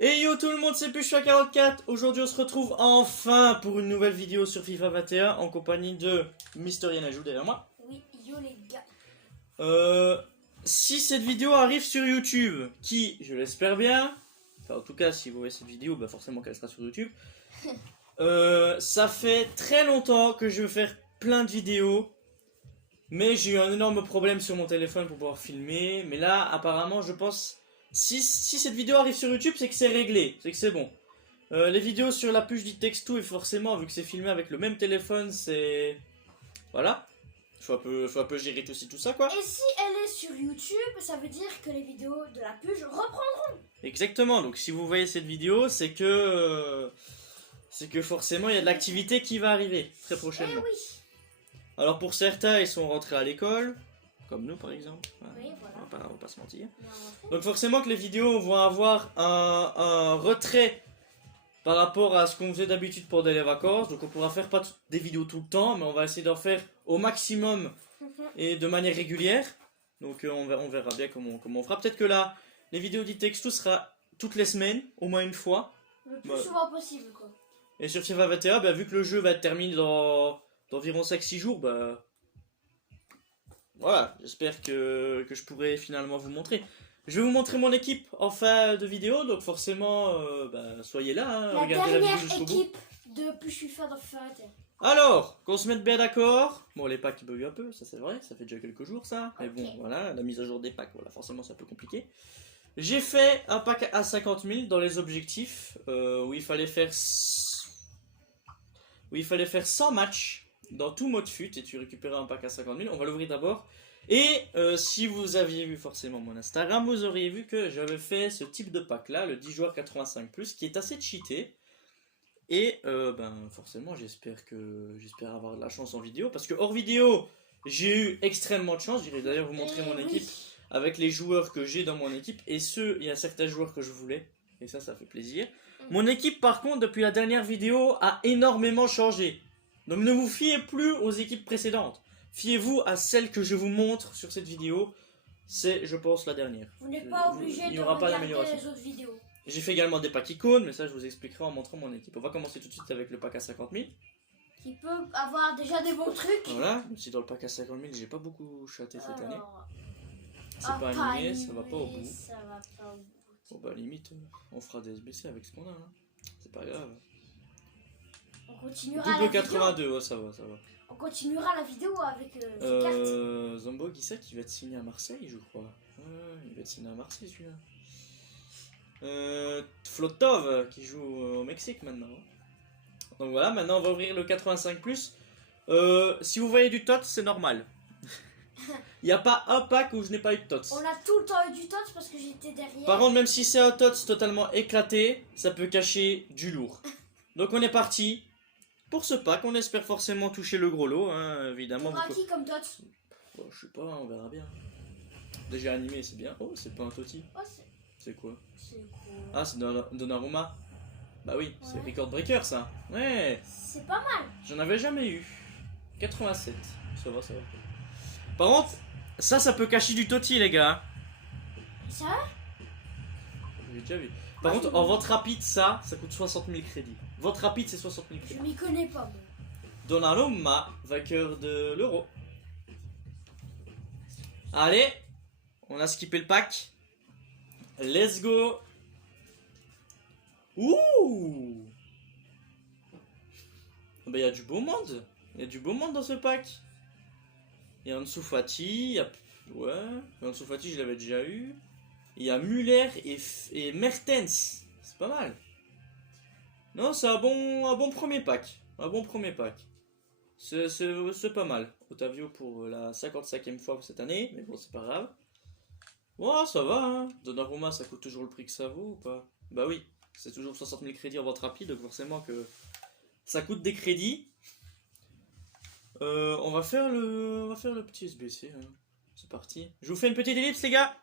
Et yo tout le monde, c'est Pushua44. Aujourd'hui on se retrouve enfin pour une nouvelle vidéo sur FIFA 21 en compagnie de Mister Yanajou derrière moi. Oui, yo les gars. Si cette vidéo arrive sur YouTube, qui je l'espère bien, enfin en tout cas si vous voyez cette vidéo, bah forcément qu'elle sera sur YouTube. Ça fait très longtemps que je veux faire plein de vidéos, mais j'ai eu un énorme problème sur mon téléphone pour pouvoir filmer. Mais là apparemment je pense... Si cette vidéo arrive sur YouTube, c'est que c'est réglé, c'est que c'est bon. Les vidéos sur la puce du Texto, et forcément, vu que c'est filmé avec le même téléphone, c'est... Voilà. Faut un peu gérer aussi tout ça, quoi. Et si elle est sur YouTube, ça veut dire que les vidéos de la pub reprendront. Exactement, donc si vous voyez cette vidéo, c'est que forcément, il y a de l'activité qui va arriver très prochainement. Eh oui. Alors pour certains, ils sont rentrés à l'école, comme nous par exemple. Oui, voilà. On va pas se mentir. Donc forcément que les vidéos vont avoir un retrait par rapport à ce qu'on faisait d'habitude pendant les vacances. Donc on pourra faire pas des vidéos tout le temps, mais on va essayer d'en faire au maximum et de manière régulière. Donc on verra bien comment on fera. Peut-être que là, les vidéos du texto sera toutes les semaines, au moins une fois. Le plus souvent possible, quoi. Et sur FIFA 21, bah, vu que le jeu va être terminé dans d'environ 5-6 jours, bah... Voilà, j'espère que je pourrai finalement vous montrer. Je vais vous montrer mon équipe en fin de vidéo, donc forcément, bah, soyez là, hein, La regardez la vidéo dernière jusqu'au bout. équipe de FIFA dans FIFA 21. Alors, qu'on se mette bien d'accord. Bon, les packs ils buguent un peu, ça c'est vrai, ça fait déjà quelques jours ça. Mais bon, voilà, la mise à jour des packs, voilà, forcément c'est un peu compliqué. J'ai fait un pack à 50 000 dans les objectifs, où il fallait faire 100 matchs dans tout mode fut et tu récupérais un pack à 50 000. On va l'ouvrir d'abord. Et si vous aviez vu forcément mon Instagram, vous auriez vu que j'avais fait ce type de pack là, le 10 joueurs 85+, qui est assez cheaté. Et ben forcément j'espère avoir de la chance en vidéo, parce que hors vidéo j'ai eu extrêmement de chance. Je vais d'ailleurs vous montrer mon équipe avec les joueurs que j'ai dans mon équipe, et il y a certains joueurs que je voulais, et ça fait plaisir. Mon équipe par contre depuis la dernière vidéo a énormément changé. Donc ne vous fiez plus aux équipes précédentes. Fiez-vous à celle que je vous montre sur cette vidéo. C'est, je pense, la dernière. Vous n'êtes pas obligé de regarder les autres vidéos. J'ai fait également des packs icônes, mais ça je vous expliquerai en montrant mon équipe. On va commencer tout de suite avec le pack à 50 000. Qui peut avoir déjà des bons trucs. Voilà, même si dans le pack à 50 000 j'ai pas beaucoup chaté cette année. C'est pas animé, ça va pas au bout. Ça va pas au bout. Bon bah limite, on fera des SBC avec ce qu'on a. Hein. C'est pas grave. On continuera Double 82, ouais, ça va. On continuera la vidéo avec ces cartes. Zombo Guissa qui va être signé à Marseille, je crois. Il va être signé à Marseille celui-là. Flotov qui joue au Mexique maintenant. Donc voilà, maintenant on va ouvrir le 85+. Si vous voyez du TOTS, c'est normal. Il n'y a pas un pack où je n'ai pas eu de TOTS. On a tout le temps eu du TOTS parce que j'étais derrière. Par contre, même si c'est un TOTS totalement éclaté, ça peut cacher du lourd. Donc on est parti. Pour ce pack, on espère forcément toucher le gros lot, hein, évidemment. T'auras qui comme TOTS? Oh, je sais pas, on verra bien. Déjà animé, c'est bien. Oh, c'est pas un Toti. Oh, c'est quoi? C'est quoi? Ah, c'est Donnarumma. Bah oui, c'est Record Breaker ça. Ouais. C'est pas mal. J'en avais jamais eu. 87. Ça va. Par contre, ça peut cacher du Toti, les gars. Ça? J'ai déjà vu. Par contre, en vente rapide, ça coûte 60 000 crédits. Vente rapide, c'est 60 000 crédits. Je m'y connais pas, moi. Donnarumma, vainqueur de l'Euro. Allez, on a skippé le pack. Let's go. Ouh. Bah, il y a du beau monde. Il y a du beau monde dans ce pack. Il y a Ansu Fati. Ouais, Ansu Fati, je l'avais déjà eu. Il y a Müller et Mertens. C'est pas mal. Non, c'est un bon premier pack. Un bon premier pack. C'est pas mal. Otavio pour la 55e fois cette année. Mais bon, c'est pas grave. Ouais, ça va. Hein. Donnarumma, ça coûte toujours le prix que ça vaut ou pas? Bah oui. C'est toujours 60 000 crédits en vente rapide. Donc forcément que ça coûte des crédits. On va faire le petit SBC. Hein. C'est parti. Je vous fais une petite ellipse, les gars.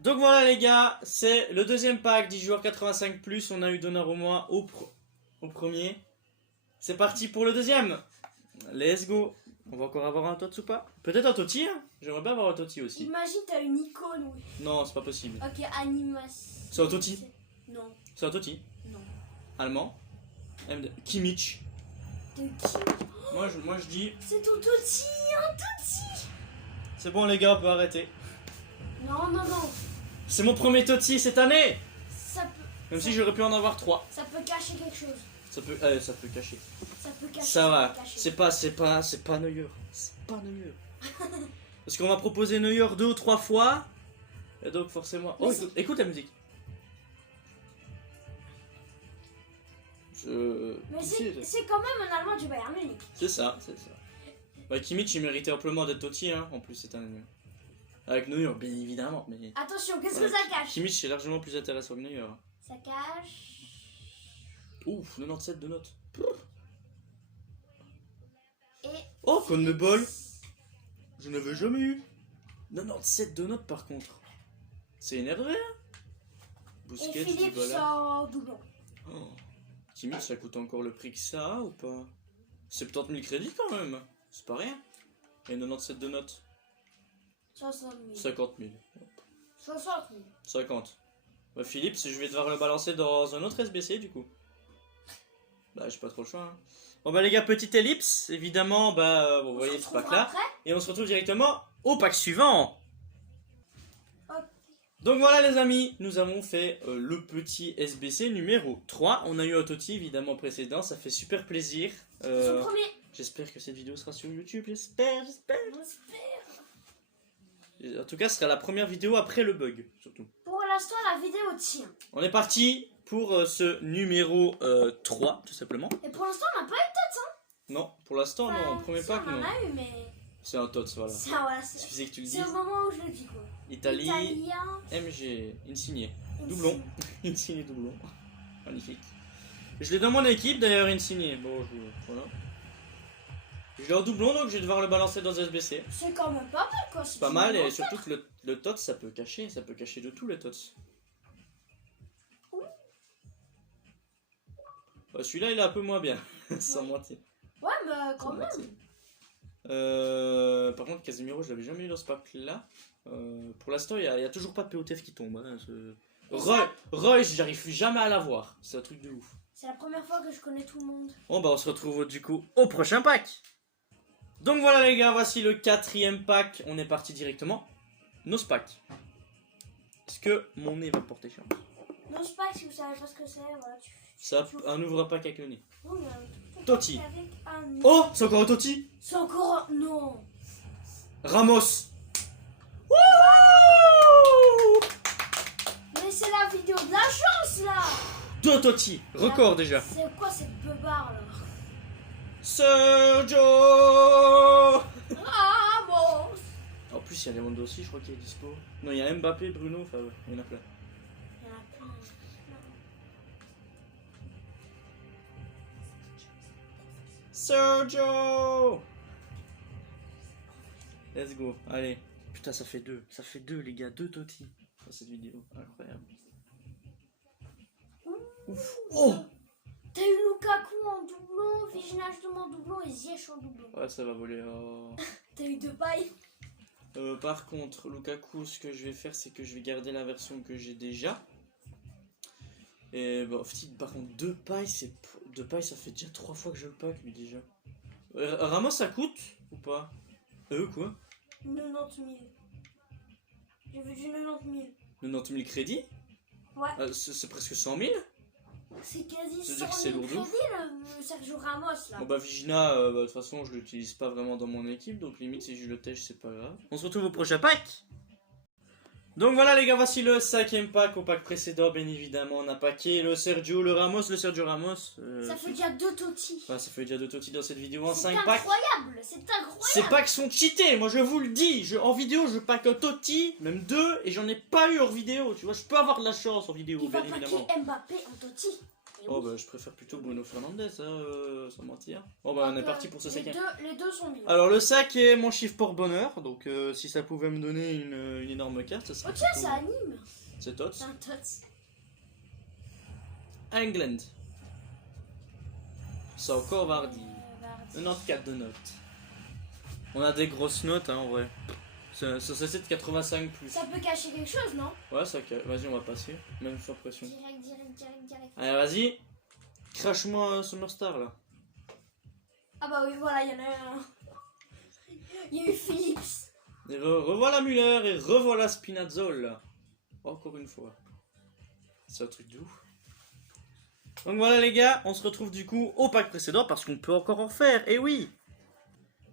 Donc voilà, les gars. C'est le deuxième pack 10 joueurs 85+. On a eu Donnarumma au premier. C'est parti pour le deuxième. Let's go. On va encore avoir un Tots ou pas? Peut-être un Totti, hein. J'aimerais bien avoir un Totti aussi. Imagine, t'as une icône, oui. Non, c'est pas possible. Ok, animation. C'est un Totti. Non, C'est un Totti. non. Allemand. Kimmich. De qui? Moi je dis, C'est ton Totti, un Totti. c'est bon les gars, on peut arrêter. Non, non, non. C'est mon premier Totti cette année. Ça peut, Même si j'aurais pu en avoir 3. ça peut cacher quelque chose. Ça peut cacher. Ça peut cacher. Ça va. peut cacher. C'est pas Neuer. C'est pas Neuer. Parce qu'on m'a proposé Neuer 2 ou 3 fois. Et donc forcément. Oh, Mais écoute la musique. Mais c'est quand même un Allemand du Bayern Munich. C'est ça, c'est ça. Bah, Kimmich, il méritait amplement d'être Totti, hein, en plus, c'est un année. Avec Neuer, bien évidemment, mais... Attention, qu'est-ce Ouais. que ça cache? Kimmich, c'est largement plus intéressant que Neuer. Ça cache. Ouf, 97 de notes. Et. Oh, comme me bol. Je n'avais jamais eu. 97 de notes, par contre. C'est énervé, hein. Et Busquets, Philippe Dybala. sans doublon. Oh. Kimmich, ça coûte encore le prix que ça, ou pas? 70 000 crédits, quand même. C'est pas rien. Et 97 de notes. 60 000. 50 000. 60 000. 50. Bah Philippe, je vais devoir le balancer dans un autre SBC du coup. Bah j'ai pas trop le choix. Hein. Bon bah les gars, petite ellipse, évidemment, bah vous voyez ce pack là. Après. Et on se retrouve directement au pack suivant. Hop. Donc voilà les amis, nous avons fait le petit SBC numéro 3. On a eu un Totti évidemment précédent, ça fait super plaisir. Son premier. J'espère que cette vidéo sera sur YouTube, j'espère. J'espère. En tout cas, ce sera la première vidéo après le bug, surtout. Pour l'instant, la vidéo tient. On est parti pour ce numéro 3, tout simplement. Et pour l'instant, on n'a pas eu Non, pour l'instant, de non, premier pack, on en non. a eu, mais. C'est un TOTS, voilà. Ça, voilà, Il c'est suffisait que tu le c'est dises. au moment où je le dis, quoi. Italie, Italien. MG, Insigné. Insigne. Doublon. Insigné doublon. Magnifique. Je l'ai dans mon équipe d'ailleurs, Insigné. Bon, voilà. Je l'ai en doublon, donc je vais devoir le balancer dans SBC. C'est quand même pas mal, quoi. C'est pas mal, et surtout que le TOTS, ça peut cacher de tout le TOTS. Celui-là, il est un peu moins bien, sans mentir. Ouais, mais quand Sans même. mentir. Par contre, Casemiro, je l'avais jamais eu dans ce pack-là. Pour l'instant, il n'y a toujours pas de POTF qui tombe. Hein, Roy, j'arrive jamais à l'avoir. C'est un truc de ouf. C'est la première fois que je connais tout le monde. Bon, bah, on se retrouve du coup au prochain pack. Donc voilà, les gars, voici le 4e pack. On est parti directement. Nos packs. Est-ce que mon nez va me porter chance? Non, je sais pas si vous savez pas ce que c'est. Voilà, Ça, un ouvre pack avec le nez. Oui, mais Totti. avec un... Oh, c'est encore un Totti. C'est encore un... Non. Ramos. Wouh! Mais c'est la vidéo de la chance, là. 2 Totti. Record déjà. C'est quoi cette beubare, là? Sergio. Ramos. En plus, il y a Lewandowski, je crois qu'il est dispo. Non, il y a Mbappé, Bruno, enfin ouais, il y en a plein. Il y en a plein. Sergio. Let's go, allez. Putain, ça fait 2. Ça fait 2, les gars, 2 Totti dans cette vidéo. Incroyable. Ouf. Oh. T'as eu Lukaku en doublon, Viginage de mon doublon et Ziyech en doublon. Ouais, ça va voler. Oh. T'as eu deux pailles. Par contre, Lukaku, ce que je vais faire, c'est que je vais garder la version que j'ai déjà. Et bon, par contre, 2 pailles, ça fait déjà 3 fois que je le pack, lui déjà. Ramos, ça coûte ou pas? Quoi? 90 000. J'ai vu du 90 000. 90 000 crédits? Ouais. C'est presque 100 000? C'est quasi Ça veut dire 100 que c'est 000 lourd de crédits, ouf. le Sergio Ramos, là. Bon bah Vigina, de toute façon je l'utilise pas vraiment dans mon équipe, donc limite si je le tèche c'est pas grave. On se retrouve au prochain pack. Donc voilà les gars, voici le 5e pack. Au pack précédent bien évidemment on a packé le Sergio Ramos. Ça fait déjà 2 Totti. Ouais, ça fait déjà 2 Totti dans cette vidéo en C'est 5 packs. incroyable, c'est incroyable. Ces packs sont cheatés, moi je vous le dis. En vidéo je pack un Totti, même 2, et j'en ai pas eu hors vidéo. Tu vois, je peux avoir de la chance en vidéo, Il bien va évidemment. paquer Mbappé en Totti. Et Oh oui. bah je préfère plutôt Bruno Fernandes, sans mentir. Bon bah on est parti pour ce 5e. Les deux sont bien. Alors le sac est mon chiffre porte-bonheur, donc si ça pouvait me donner une énorme carte, ça serait Oh tiens, plutôt- ça anime. C'est Tots. C'est un Tots. England. C'est encore Vardy. Vardy. 94 de notes. On a des grosses notes, hein, en vrai. Ça c'est de 85 plus. Ça peut cacher quelque chose, non? Ouais, ça cache. Vas-y, on va passer. Même sans pression. Direct. Allez, vas-y. Crache-moi Summer Star, là. Ah bah oui, voilà, il y en a un. Il y a eu Philips. Et revoilà Müller et revoilà Spinazzola. Encore une fois. C'est un truc de ouf. Donc voilà les gars, on se retrouve du coup au pack précédent parce qu'on peut encore en faire, et oui.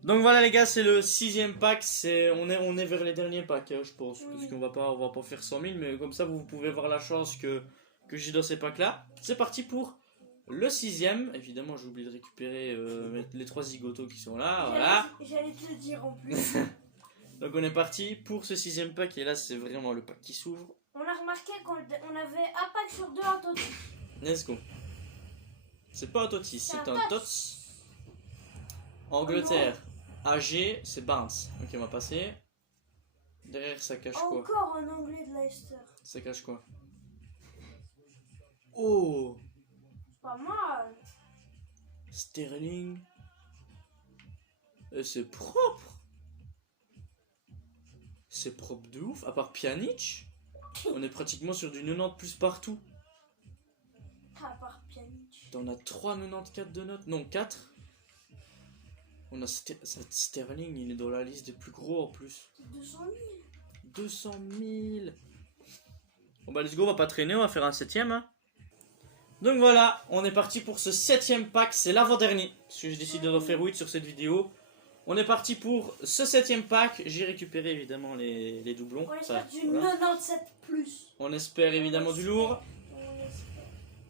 Donc voilà les gars, c'est le 6ème pack, on est vers les derniers packs, je pense, parce qu'on va pas faire 100 000, mais comme ça vous pouvez voir la chance que j'ai dans ces packs là. C'est parti pour le 6ème, évidemment j'ai oublié de récupérer les 3 zigotos qui sont là, voilà. J'allais te le dire en plus. Donc on est parti pour ce 6ème pack, et là c'est vraiment le pack qui s'ouvre. On a remarqué qu'on avait un pack sur deux en total. Let's go. C'est pas un Totti, c'est un Tots. Angleterre. AG, c'est Barnes. Ok, on va passer. Derrière, ça cache quoi? Encore un anglais de Leicester. Ça cache quoi? Oh! Pas mal. Sterling. C'est propre. C'est propre de ouf. À part Pjanic, on est pratiquement sur du 90 plus partout. À part Pjanic. On a 3,94 de notes. Non, 4. On a Sterling, il est dans la liste des plus gros en plus. 200 000. 200 000. Bon bah let's go, on va pas traîner, on va faire un 7ème. Hein. Donc voilà, on est parti pour ce 7ème pack, c'est l'avant-dernier. Parce que j'ai décidé de refaire 8 sur cette vidéo. On est parti pour ce 7ème pack. J'ai récupéré évidemment les doublons. On espère du 97 plus. On espère évidemment du lourd.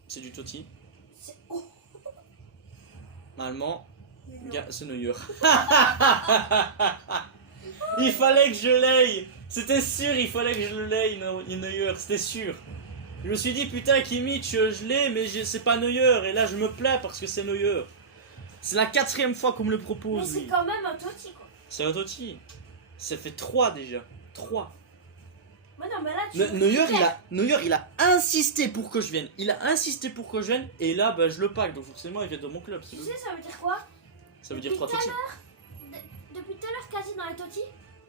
C'est du Totti. Oh. Allemand. C'est Neuer. Il fallait que je l'aille. C'était sûr, il fallait que je le l'aille, Neuer. C'était sûr. Je me suis dit, putain, Kimmich, je l'ai, mais c'est pas Neuer. Et là, je me plains parce que c'est Neuer. C'est la 4ème fois qu'on me le propose. Mais c'est quand même un Totti, quoi. C'est un Totti. Ça fait 3 déjà. 3. Mais non, mais là, Neuer, il a insisté pour que je vienne. Il a insisté pour que je vienne. Et là, bah, je le pack. Donc forcément, il vient de mon club. Tu sais, ça veut dire quoi? Ça veut dire 3 Totti. Depuis tout à l'heure, quasi dans les Totti,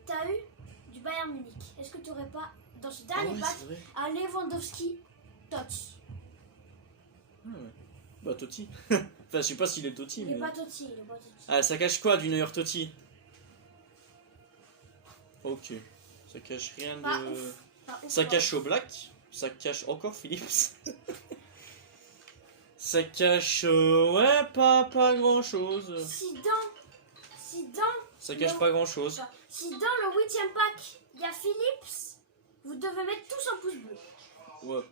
t'as eu du Bayern Munich. Est-ce que tu aurais pas, dans ce dernier pack, un Lewandowski Tots? Ah ouais. Bah, Totti. Enfin, je sais pas s'il est Totti. Il est mais... pas Totti, il est pas Totti. Ah, ça cache quoi du Neuer Totti? Ok. Ça cache rien de. Ça cache au Black. Ça cache encore Philips. Ça cache. Ouais, pas grand chose. Si dans. Ça cache pas grand chose. Si dans le 8ème pack, il y a Philips, vous devez mettre tous un pouce bleu. Ouais.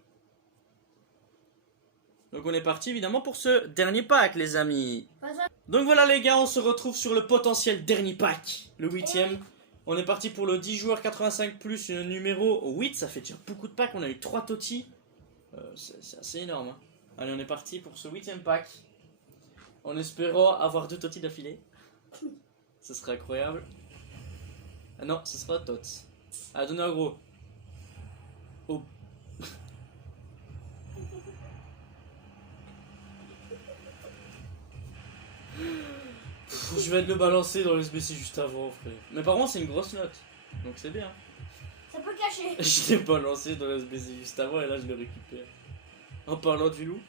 Donc on est parti évidemment pour ce dernier pack, les amis. Donc voilà les gars, on se retrouve sur le potentiel dernier pack, le 8ème. On est parti pour le 10 joueurs 85 plus, numéro 8. Ça fait déjà beaucoup de packs, on a eu 3 Totti. C'est assez énorme. Hein. Allez, on est parti pour ce 8ème pack. En espérant avoir 2 Totti d'affilée. Ce serait incroyable. Ah non, ce sera Tots. Ah, donne un gros. Oh. Je vais te le balancer dans l'SBC juste avant, frère. Mais par contre, c'est une grosse note. Donc c'est bien. Ça peut cacher. Je l'ai balancé dans l'SBC juste avant et là je le récupère. En parlant du loup.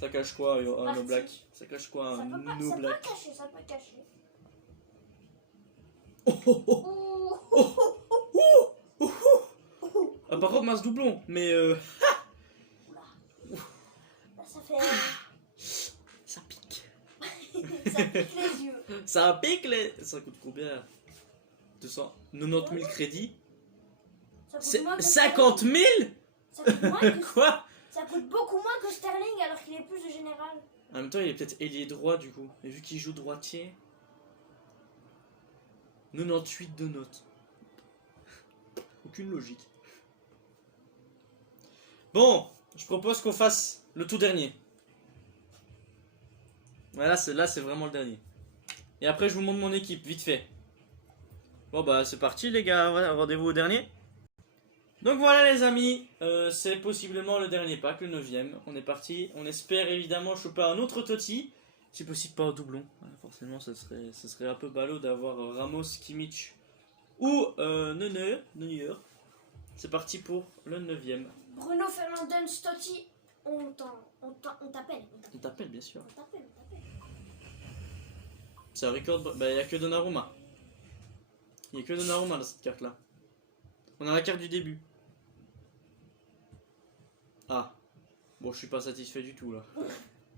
Ça cache quoi un no black? Ça cache quoi un no black? Ça peut cacher. Ah, par contre, mince doublon, mais Ça fait. ça pique. Ça pique les yeux. Ça pique les. Ça coûte combien? 290 000 crédits? C'est 50 000? Ça coûte moins que... Quoi? Ça coûte beaucoup moins que Sterling alors qu'il est plus de général. En même temps, il est peut-être ailier droit du coup. Et vu qu'il joue droitier. 98 de notes. Aucune logique. Bon, je propose qu'on fasse le tout dernier. Voilà, là c'est vraiment le dernier. Et après, je vous montre mon équipe, vite fait. Bon bah c'est parti les gars, rendez-vous au dernier. Donc voilà les amis, c'est possiblement le dernier pack, le 9ème. On est parti, on espère évidemment choper un autre Totti. Si possible pas au doublon. Forcément, ce serait un peu ballot d'avoir Ramos, Kimmich ou Neuer. C'est parti pour le 9ème. Bruno Fernandes, Totti, on t'appelle. On t'appelle, bien sûr. On t'appelle. C'est un record. Bah, il n'y a que Donnarumma. Il n'y a que Donnarumma dans cette carte-là. On a la carte du début. Ah. Bon, je suis pas satisfait du tout là.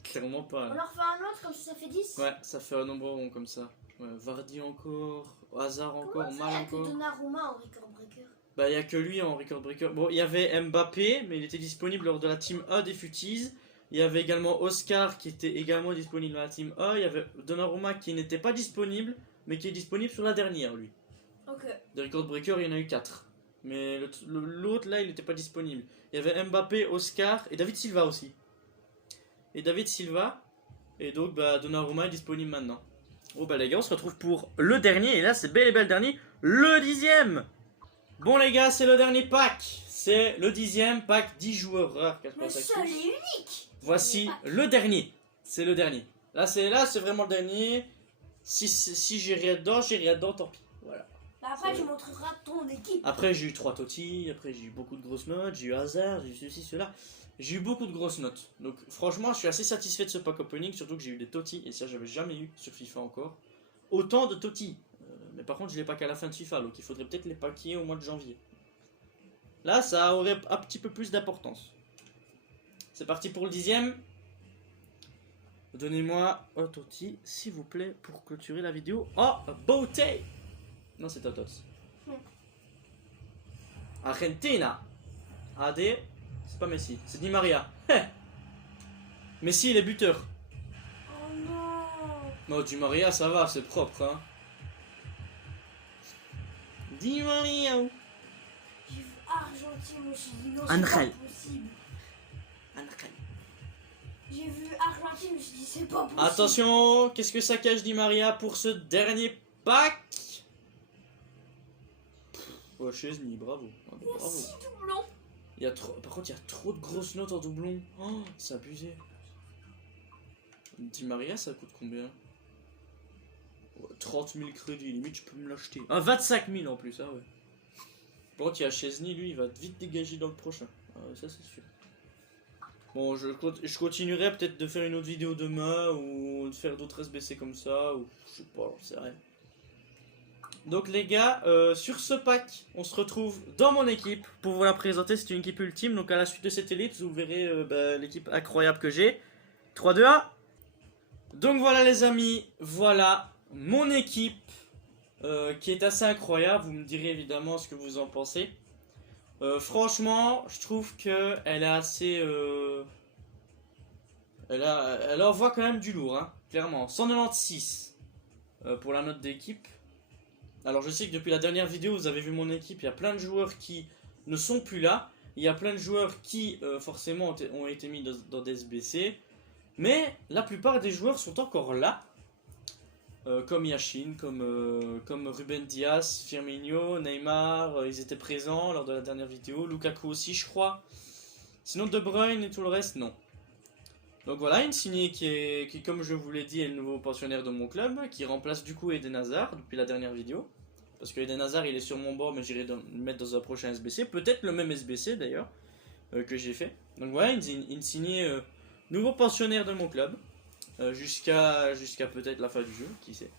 Clairement pas. On en refait un autre, comme ça fait 10. Ouais, ça fait un nombre rond comme ça. Ouais, Vardy encore, Hazard encore, Comment ça, Mal y a que encore. Donnarumma en record breaker? Bah, il n'y a que lui en record breaker. Bon, il y avait Mbappé, mais il était disponible lors de la team A des Futies. Il y avait également Oscar qui était également disponible dans la team A. Il y avait Donnarumma qui n'était pas disponible, mais qui est disponible sur la dernière, lui. Ok. Des record breaker, il y en a eu 4. Mais l'autre là, il n'était pas disponible. Il y avait Mbappé, Oscar et David Silva aussi. Et David Silva. Et donc, bah, Donnarumma est disponible maintenant. Oh, bah, les gars, on se retrouve pour le dernier. Et là, c'est bel et bel dernier. Le 10ème. Bon, les gars, c'est le dernier pack. C'est le 10ème pack 10 joueurs rares. Le seul et unique. Voici le dernier. C'est le dernier. Là, c'est vraiment le dernier. Si j'ai rien dedans, tant pis. Voilà. Bah après, tu montreras ton équipe. Après, j'ai eu 3 Totti. Après, j'ai eu beaucoup de grosses notes. J'ai eu Hazard. J'ai eu ceci, cela. J'ai eu beaucoup de grosses notes. Donc, franchement, je suis assez satisfait de ce pack opening. Surtout que j'ai eu des Totti. Et ça, j'avais jamais eu sur FIFA encore. Autant de Totti. Mais par contre, je les pack à la fin de FIFA. Donc, il faudrait peut-être les packer au mois de janvier. Là, ça aurait un petit peu plus d'importance. C'est parti pour le 10ème. Donnez-moi un Totti, s'il vous plaît, pour clôturer la vidéo. Oh, beauté! Non, c'est Totos. Argentina. AD. C'est pas Messi, c'est Di Maria. Messi, il est buteur. Oh non. Non, Di Maria, ça va, c'est propre. Hein. Di Maria. J'ai vu Argentine, moi je suis dit non, Angel. c'est pas possible. J'ai vu Argentine, je me suis dit c'est pas possible. Attention, qu'est-ce que ça cache Di Maria pour ce dernier pack? Oh, Chesney, bravo. Bravo. 6 doublons. Par contre, il y a trop de grosses notes en doublon. Oh, c'est abusé. Di Maria, ça coûte combien? 30 000 crédits, limite, je peux me l'acheter. Ah, 25 000 en plus, ah ouais. Par contre, il y a Chesney, lui, il va vite dégager dans le prochain. Ah, ça, c'est sûr. Bon, je continuerai peut-être de faire une autre vidéo demain ou de faire d'autres SBC comme ça, ou je sais pas, c'est rien. Donc les gars, sur ce pack, on se retrouve dans mon équipe pour vous la présenter. C'est une équipe ultime, donc à la suite de cette élite, vous verrez l'équipe incroyable que j'ai. 3, 2, 1. Donc voilà les amis, voilà mon équipe qui est assez incroyable. Vous me direz évidemment ce que vous en pensez. Franchement, je trouve que elle est assez... elle envoie quand même du lourd, hein, clairement. 196 pour la note d'équipe. Alors je sais que depuis la dernière vidéo, vous avez vu mon équipe, il y a plein de joueurs qui ne sont plus là. Il y a plein de joueurs qui, forcément, ont été mis dans des SBC. Mais la plupart des joueurs sont encore là. Comme Yashin, comme Ruben Dias, Firmino, Neymar, ils étaient présents lors de la dernière vidéo. Lukaku aussi, je crois. Sinon, De Bruyne et tout le reste, non. Donc voilà, Insigne qui comme je vous l'ai dit, est le nouveau pensionnaire de mon club, qui remplace du coup Eden Hazard depuis la dernière vidéo. Parce que Eden Hazard, il est sur mon bord, mais j'irai le mettre dans un prochain SBC. Peut-être le même SBC d'ailleurs, que j'ai fait. Donc voilà, Insigne, nouveau pensionnaire de mon club. Jusqu'à peut-être la fin du jeu, qui sait.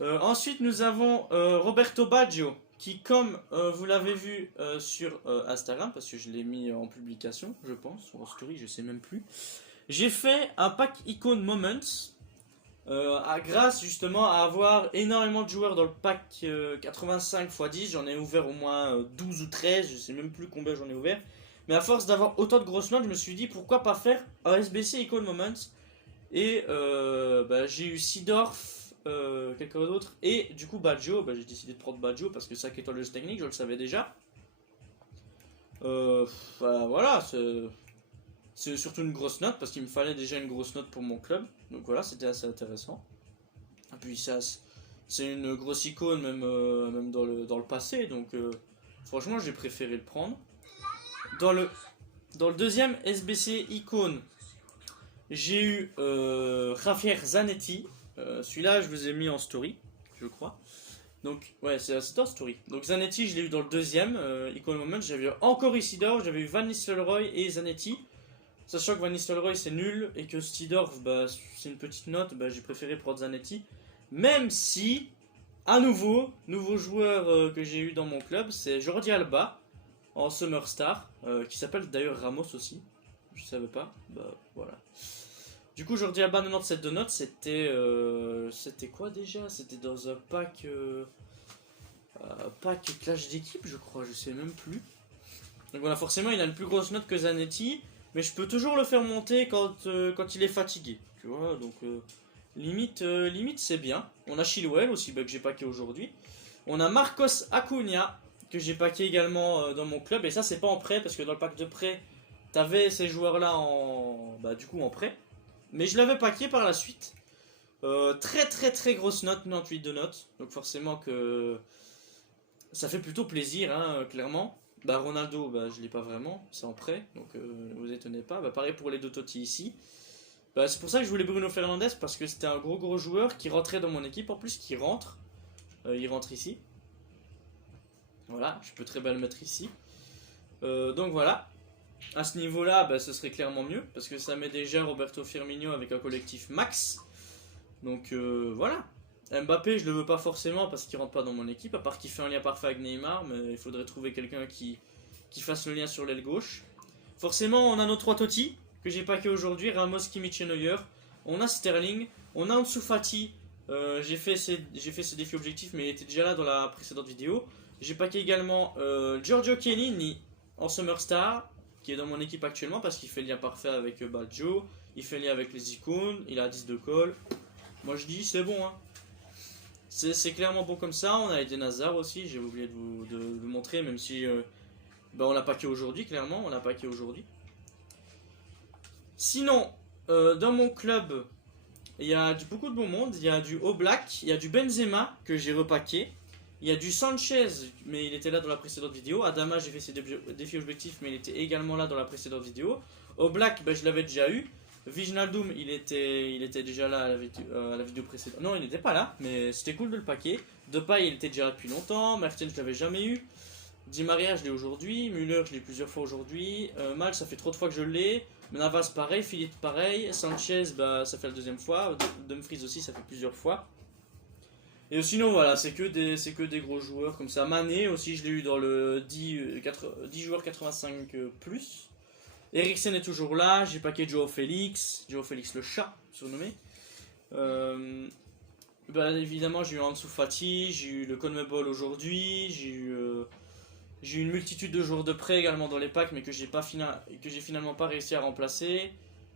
Ensuite, nous avons Roberto Baggio, qui, comme vous l'avez vu sur Instagram, parce que je l'ai mis en publication, je pense, ou en story, je sais même plus. J'ai fait un pack Icon Moments, grâce justement à avoir énormément de joueurs dans le pack 85 x 10. J'en ai ouvert au moins 12 ou 13, je sais même plus combien j'en ai ouvert. Mais à force d'avoir autant de grosses notes, je me suis dit pourquoi pas faire un SBC Icon Moments. Et j'ai eu Seedorf, quelqu'un d'autre, et du coup Baggio, j'ai décidé de prendre Baggio parce que 5 étoiles de technique, je le savais déjà. Voilà, c'est surtout une grosse note parce qu'il me fallait déjà une grosse note pour mon club. Donc voilà, c'était assez intéressant. Et puis ça, c'est une grosse icône même dans le passé, donc franchement j'ai préféré le prendre. Dans le deuxième SBC icône, J'ai eu Javier Zanetti. Celui-là, je vous ai mis en story, je crois. Donc, ouais, c'est en story. Donc, Zanetti, je l'ai eu dans le deuxième. Equal Moment, j'avais encore Isidore, j'avais eu Van Nistelrooy et Zanetti. Sachant que Van Nistelrooy c'est nul et que Stidorf, bah, c'est une petite note, bah, j'ai préféré prendre Zanetti. Même si, à nouveau joueur que j'ai eu dans mon club, c'est Jordi Alba en Summer Star, qui s'appelle d'ailleurs Ramos aussi. Je savais pas, bah voilà. Du coup, Jordi Alba 97 de notes, c'était quoi déjà? C'était dans un pack Clash d'équipe, je crois, je sais même plus. Donc voilà, forcément, il a une plus grosse note que Zanetti, mais je peux toujours le faire monter quand il est fatigué, tu vois. Donc limite c'est bien. On a Chilwell aussi, bah, que j'ai packé aujourd'hui. On a Marcos Acuna que j'ai packé également dans mon club, et ça c'est pas en prêt parce que dans le pack de prêt, t'avais ces joueurs-là du coup en prêt. Mais je l'avais packé par la suite. Très grosse note, 98 de notes. Donc forcément que ça fait plutôt plaisir, hein, clairement. Bah Ronaldo, bah, je l'ai pas vraiment, c'est en prêt, donc ne vous étonnez pas. Bah, pareil pour les deux Totti ici. Bah, c'est pour ça que je voulais Bruno Fernandes, parce que c'était un gros joueur qui rentrait dans mon équipe, en plus qui rentre. Il rentre ici. Voilà, je peux très bien le mettre ici. Donc voilà. À ce niveau-là, bah, ce serait clairement mieux, parce que ça met déjà Roberto Firmino avec un collectif max. Donc voilà. Mbappé, je le veux pas forcément parce qu'il rentre pas dans mon équipe, à part qu'il fait un lien parfait avec Neymar, mais il faudrait trouver quelqu'un qui fasse le lien sur l'aile gauche. Forcément, on a nos 3 Totti que j'ai packé aujourd'hui, Ramos, Kimmich et Neuer. On a Sterling, on a Ansu Fati. J'ai fait ce défi objectif, mais il était déjà là dans la précédente vidéo. J'ai packé également Giorgio Chiellini en Summer Star, qui est dans mon équipe actuellement parce qu'il fait le lien parfait avec Baggio, il fait le lien avec les icônes, il a 10 de colle. Moi je dis c'est bon, hein. C'est clairement bon comme ça. On a Eden Hazard aussi, j'ai oublié de vous montrer, même si on l'a packé aujourd'hui, clairement, on l'a packé aujourd'hui. Sinon, dans mon club, il y a beaucoup de bon monde. Il y a du Oblak, il y a du Benzema que j'ai repacké. Il y a du Sanchez, mais il était là dans la précédente vidéo. Adama, j'ai fait ses défis objectifs, mais il était également là dans la précédente vidéo. Oblak, je l'avais déjà eu. Wijnaldum, il était déjà là à la vidéo précédente. Non, il n'était pas là, mais c'était cool de le paquer. Depay, il était déjà là depuis longtemps. Mertens, je l'avais jamais eu. Di Maria, je l'ai aujourd'hui. Müller, je l'ai plusieurs fois aujourd'hui. Mal, ça fait trop de fois que je l'ai. Navas, pareil. Philippe, pareil. Sanchez, ça fait la deuxième fois. Dumfries aussi, ça fait plusieurs fois. Et sinon, voilà, c'est que des gros joueurs comme ça. Mané aussi, je l'ai eu dans le 10 joueurs 85+. Eriksen est toujours là, j'ai packé Joao Félix le chat, surnommé. Évidemment, j'ai eu Ansu Fati, j'ai eu le CONMEBOL aujourd'hui, j'ai eu une multitude de joueurs de prêt également dans les packs, mais que j'ai finalement pas réussi à remplacer.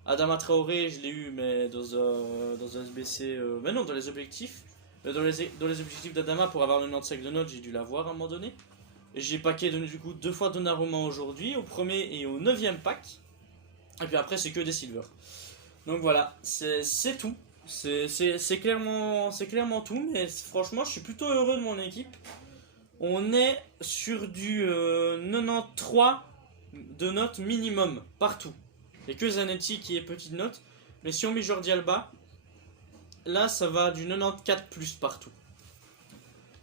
Adama Traoré, je l'ai eu, mais dans un SBC, mais non, dans les objectifs. Dans les objectifs d'Adama, pour avoir 95 de notes, j'ai dû l'avoir à un moment donné. Et j'ai packé du coup 2 fois Donnarumma aujourd'hui, au premier et au 9ème pack. Et puis après, c'est que des silver. Donc voilà, c'est tout. C'est clairement tout, mais franchement, je suis plutôt heureux de mon équipe. On est sur du 93 de notes minimum, partout. Il n'y a que Zanetti qui est petite note. Mais si on met Jordi Alba, là, ça va du 94 plus partout.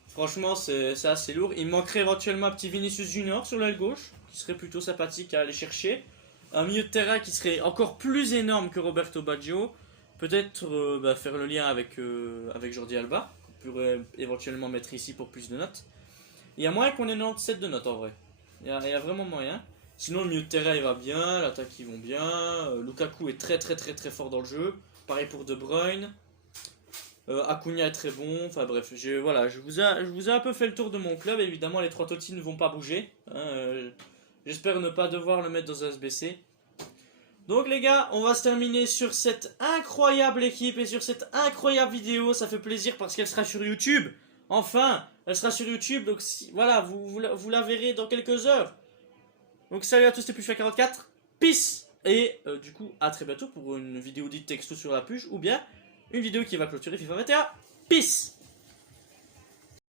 Franchement, c'est assez lourd. Il manquerait éventuellement un petit Vinicius Junior sur l'aile gauche, qui serait plutôt sympathique à aller chercher. Un milieu de terrain qui serait encore plus énorme que Roberto Baggio. Peut-être faire le lien avec Jordi Alba, qu'on pourrait éventuellement mettre ici pour plus de notes. Il y a moyen qu'on ait 97 de notes en vrai. Il y a vraiment moyen. Sinon, le milieu de terrain il va bien, l'attaque ils vont bien. Lukaku est très fort dans le jeu. Pareil pour De Bruyne. Acuna est très bon, enfin bref, je vous ai un peu fait le tour de mon club. Évidemment, les 3 Totti ne vont pas bouger. J'espère ne pas devoir le mettre dans un SBC. Donc les gars, on va se terminer sur cette incroyable équipe et sur cette incroyable vidéo. Ça fait plaisir parce qu'elle sera sur YouTube. Enfin, elle sera sur YouTube, donc voilà, vous la verrez dans quelques heures. Donc salut à tous, c'était Puchefait44, peace. Et du coup, à très bientôt pour une vidéo dite texto sur la puce ou bien une vidéo qui va clôturer FIFA 21. Peace!